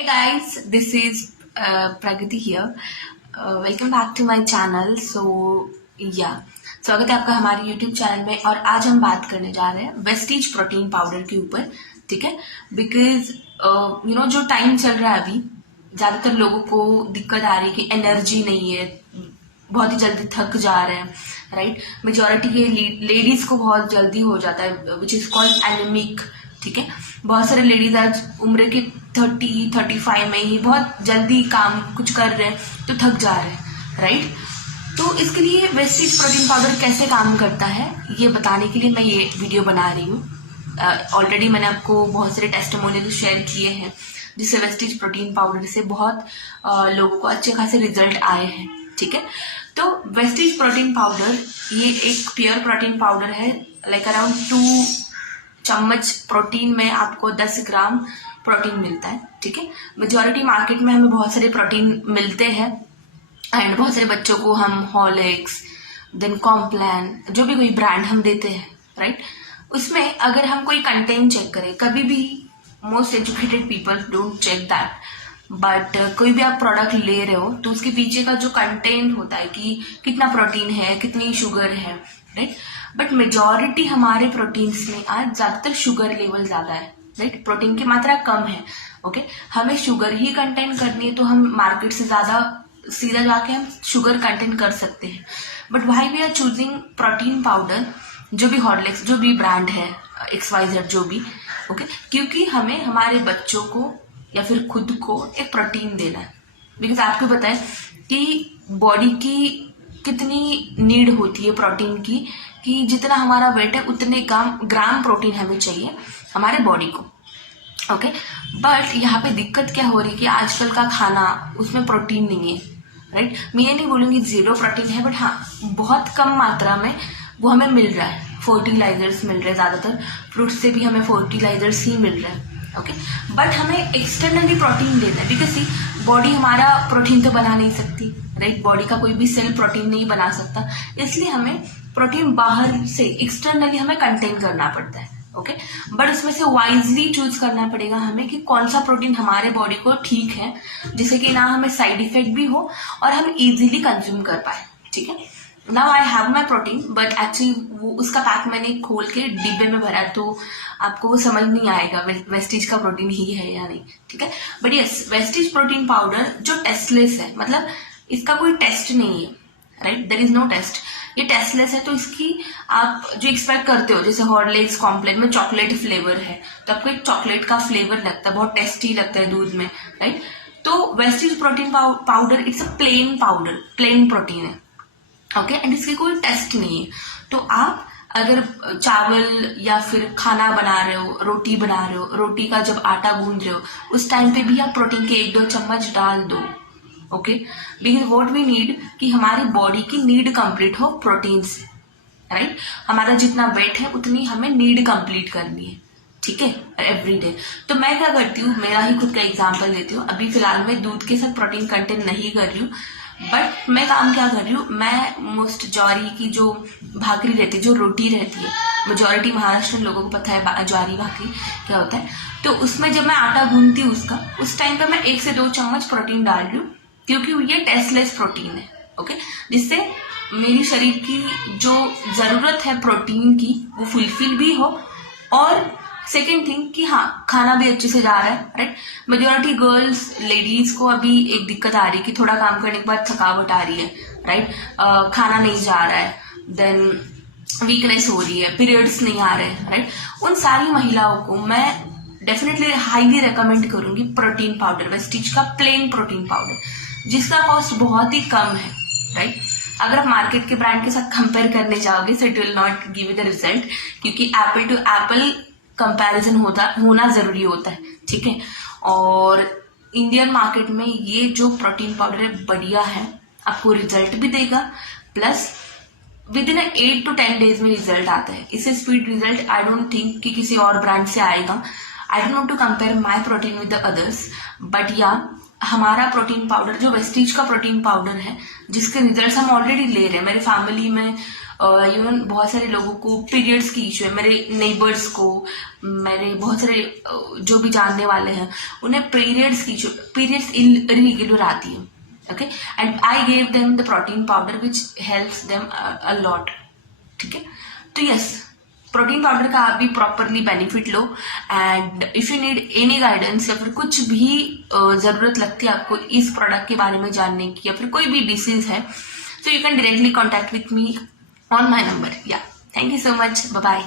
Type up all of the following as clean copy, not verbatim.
Hey guys, this is Pragati here. Welcome back to my channel. स्वागत है आपका हमारे YouTube चैनल में। और आज हम बात करने जा रहे हैं वेस्टीज प्रोटीन पाउडर के ऊपर, ठीक है। बिकॉज जो टाइम चल रहा है अभी, ज्यादातर लोगों को दिक्कत आ रही है कि एनर्जी नहीं है, बहुत ही जल्दी थक जा रहे हैं, राइट। मेजोरिटी के लेडीज को बहुत जल्दी हो जाता है, विच इज कॉल्ड एनीमिक, ठीक है। बहुत सारे लेडीज आज उम्र के 30-35 में ही बहुत जल्दी काम कुछ कर रहे हैं तो थक जा रहे हैं, राइट। तो इसके लिए वेस्टीज प्रोटीन पाउडर कैसे काम करता है ये बताने के लिए मैं ये वीडियो बना रही हूँ। ऑलरेडी मैंने आपको बहुत सारे टेस्टिमोनियल शेयर किए हैं जिससे वेस्टीज प्रोटीन पाउडर से बहुत लोगों को अच्छे खासे रिजल्ट आए हैं, ठीक है। तो वेस्टीज प्रोटीन पाउडर ये एक प्योर प्रोटीन पाउडर है। लाइक अराउंड 2 चम्मच प्रोटीन में आपको 10 ग्राम प्रोटीन मिलता है, ठीक है। मेजोरिटी मार्केट में हमें बहुत सारे प्रोटीन मिलते हैं एंड बहुत सारे बच्चों को हम हॉर्लिक्स, देन कॉम्प्लान, जो भी कोई ब्रांड हम देते हैं, राइट। उसमें अगर हम कोई कंटेंट चेक करें, कभी भी most educated people don't check that, but कोई भी आप प्रोडक्ट ले रहे हो तो उसके पीछे का जो कंटेंट होता है कि कितना प्रोटीन है, कितनी शुगर है, राइट। बट मेजॉरिटी हमारे प्रोटीन्स में आज ज्यादातर शुगर लेवल ज्यादा है, राइट। प्रोटीन की मात्रा कम है, ओके। हमें शुगर ही कंटेंट करनी है तो हम मार्केट से ज्यादा सीधा जाके हम शुगर कंटेंट कर सकते हैं। But why we are choosing protein powder, जो भी हॉर्लिक्स, जो भी ब्रांड है, XYZ जो भी, ओके। क्योंकि हमें हमारे बच्चों को या फिर खुद को एक प्रोटीन देना है। बिकॉज आपको पता है कि बॉडी की कितनी नीड होती है प्रोटीन की, कि जितना हमारा वेट है उतने ग्राम प्रोटीन हमें चाहिए हमारे बॉडी को, ओके। बट यहाँ पे दिक्कत क्या हो रही है कि आजकल का खाना उसमें प्रोटीन नहीं है, राइट। मैं ये नहीं बोलूंगी 0 प्रोटीन है, बट हाँ बहुत कम मात्रा में वो हमें मिल रहा है। फर्टिलाइजर्स मिल रहे हैं, ज्यादातर फ्रूट से भी हमें फर्टिलाइजर्स ही मिल रहे हैं, ओके। बट हमें एक्सटर्नली प्रोटीन देना है, बिकॉज बॉडी हमारा प्रोटीन तो बना नहीं सकती, राइट। बॉडी का कोई भी सेल प्रोटीन नहीं बना सकता, इसलिए हमें प्रोटीन बाहर से एक्सटर्नली हमें कंटेन करना पड़ता है, ओके। बट उसमें से वाइजली चूज करना पड़ेगा हमें कि कौन सा प्रोटीन हमारे बॉडी को ठीक है, जिससे कि ना हमें साइड इफेक्ट भी हो और हम इजीली कंज्यूम कर पाए, ठीक है। Now I have my protein, but actually वो उसका पैक मैंने खोल के डिब्बे में भरा, तो आपको वो समझ नहीं आएगा वेस्टीज का प्रोटीन ही है या नहीं, ठीक है। But yes, Vestige protein powder जो टेस्टलेस है, मतलब इसका कोई टेस्ट नहीं है, right. There is no taste, ये टेस्टलेस है। तो इसकी आप जो एक्सपेक्ट करते हो, जैसे हॉर्लिक्स, कॉम्प्लान में चॉकलेट फ्लेवर है तो आपको एक चॉकलेट का फ्लेवर लगता है, बहुत टेस्टी लगता है दूध में, राइट। तो Vestige protein powder it's a plain powder, plain protein है, ओके। एंड इसकी कोई टेस्ट नहीं है। तो आप अगर चावल या फिर खाना बना रहे हो, रोटी बना रहे हो, रोटी का जब आटा गूंद रहे हो, उस टाइम पे भी आप प्रोटीन के 1-2 चम्मच डाल दो, okay. Because what we need कि हमारी बॉडी की नीड कंप्लीट हो प्रोटीन से, राइट। हमारा जितना वेट है उतनी हमें नीड कंप्लीट करनी है, ठीक है, एवरी डे। तो मैं क्या करती हूँ, मेरा ही खुद का एग्जांपल देती हूँ। अभी फिलहाल मैं दूध के साथ प्रोटीन कंटेंट नहीं कर रही हूँ, बट मैं काम क्या कर रही हूँ, मैं मोस्ट ज्वारी की जो भाकरी रहती है, जो रोटी रहती है, मेजोरिटी महाराष्ट्र लोगों को पता है ज्वारी भाकरी क्या होता है। तो उसमें जब मैं आटा गूंथती हूँ उसका, उस टाइम पे मैं 1 से 2 चम्मच प्रोटीन डाल रही हूँ, क्योंकि ये टेस्टलेस प्रोटीन है, ओके। जिससे मेरी शरीर की जो जरूरत है प्रोटीन की वो फुलफिल भी हो, और सेकेंड थिंग कि हाँ खाना भी अच्छे से जा रहा है, राइट। मेजोरिटी गर्ल्स, लेडीज को अभी एक दिक्कत आ रही है कि थोड़ा काम करने के बाद थकावट आ रही है, राइट। खाना नहीं जा रहा है, देन वीकनेस हो रही है, पीरियड्स नहीं आ रहे हैं, राइट। उन सारी महिलाओं को मैं डेफिनेटली हाईली रिकमेंड करूंगी प्रोटीन पाउडर, वेस्टीज का प्लेन प्रोटीन पाउडर, जिसका कॉस्ट बहुत ही कम है, राइट। अगर आप मार्केट के ब्रांड के साथ कंपेयर करने जाओगे so it will not give you the result, क्योंकि एप्पल टू एप्पल कंपैरिजन होना जरूरी होता है, ठीक है। और इंडियन मार्केट में ये जो प्रोटीन पाउडर है बढ़िया है, आपको रिजल्ट भी देगा, plus within 8 to 10 days में रिजल्ट आता है। इससे speed result I don't think कि किसी और ब्रांड से आएगा। I don't want to compare my protein with the others, but या हमारा प्रोटीन पाउडर जो वेस्टीज का प्रोटीन पाउडर है, जिसके रिजल्ट्स हम ऑलरेडी ले रहे हैं, मेरी फैमिली में बहुत सारे लोगों को पीरियड्स की इशू है, मेरे नेबर्स को, मेरे बहुत सारे जो भी जानने वाले हैं उन्हें पीरियड्स की इशू, पीरियड्स इरेगुलर आती है, okay, and I gave them the protein powder which helps them a lot, ठीक है। तो यस, प्रोटीन पाउडर का आप भी properly benefit low, and if you need any guidance या फिर कुछ भी जरूरत लगती है आपको इस प्रोडक्ट के बारे में जानने की, या फिर कोई भी डिसीज है, so you can directly contact with me on my number. Yeah, thank you so much. Bye bye,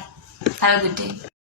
have a good day.